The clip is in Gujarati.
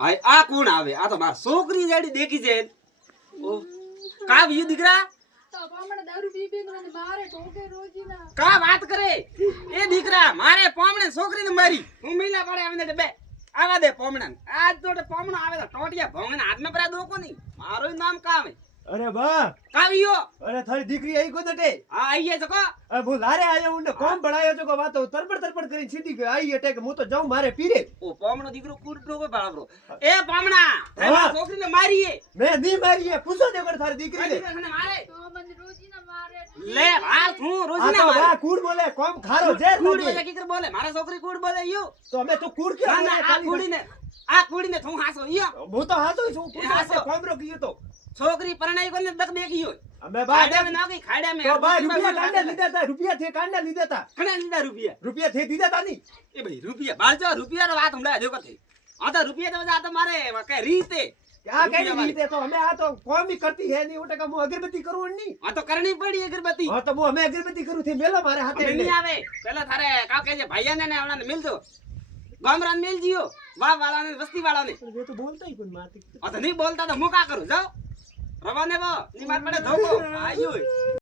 હાય આ કોણ આવે? આ તો માર છોકરી જેડી દેખી છે. ઓ કા વી દીકરા? તો પામણ દારૂ પી પી ને મારે ઠોકે રોજીના. કા વાત કરે? એ દીકરા મારે પોમણે છોકરીને મારી. હું મિલા પાડે આવીને બે આવા દે પોમણા. આજ તો પોમણો આવે તો ટોટિયા ભોંગને હાથમાં પરા દોકો નહીં. મારું નામ કામે. અરે બા કાવ્યો અરે થારી દીકરી આઈ ગોદટે હા આઈએ છો કો. અરે હું લારે આયો ઉંડે કોમ ભણાયો છો કો વાતો તરબડ કરી સીધી ગઈ આઈ અટે કે હું તો જાઉં મારે પીરે. ઓ પોમણો દીકરો કુડડો કો બાળબરો. એ પોમણા તારા છોકરીને મારીએ. મેં ની મારી પૂછો દે કર થારી દીકરી ને દીકરાને મારે. તો મને રોજીના મારે. લે હાલ હું રોજ આ ના તો મારે. વા કૂડ બોલે કોમ ખારો ઝેર કુડ બોલે બોલે કીકર બોલે. મારા છોકરી કુડ બોલે યો. તો અમે તો કૂડ કે ના ના આ કુડીને તું હાસો યો. હું તો હાસો છું એ હાસો. કોમરો કીયો તો છોકરી પરણાઈ કોને દક દેખી હોય. અમે બા ખાડા મે નાખી ખાડા મે. તો બા રૂપિયા કાંડા લીધા તા રૂપિયા થે કાંડા લીધા તા ઘણા લીધા રૂપિયા. રૂપિયા થે દીધા તા ની એ ભાઈ રૂપિયા બાળજો રૂપિયાનો વાત હમણાં દેખો થઈ. આ તો રૂપિયા તો આ તો મારે કઈ રીતે આ કઈ રીતે તો અમે આ તો કોમ ઈ કરતી હે ની ઓટકા હું અગરબત્તી કરું ની આ તો કરણી પડી અગરબત્તી. હા તો હું અમે અગરબત્તી કરું થી મેલો મારે હાથે અમે નહીં આવે. પેલા થારે કાવ કે છે ભાઈયાને ને હમણાં મિલજો. ગામરાન મિલ જીઓ. વાહ વાળાને વસ્તી વાળાને. એ તો બોલતા કોણ માતી આ તો નહીં બોલતા તો હું કા કરું જાઓ. રવાને બો ની માર પડે ધોકો આયો.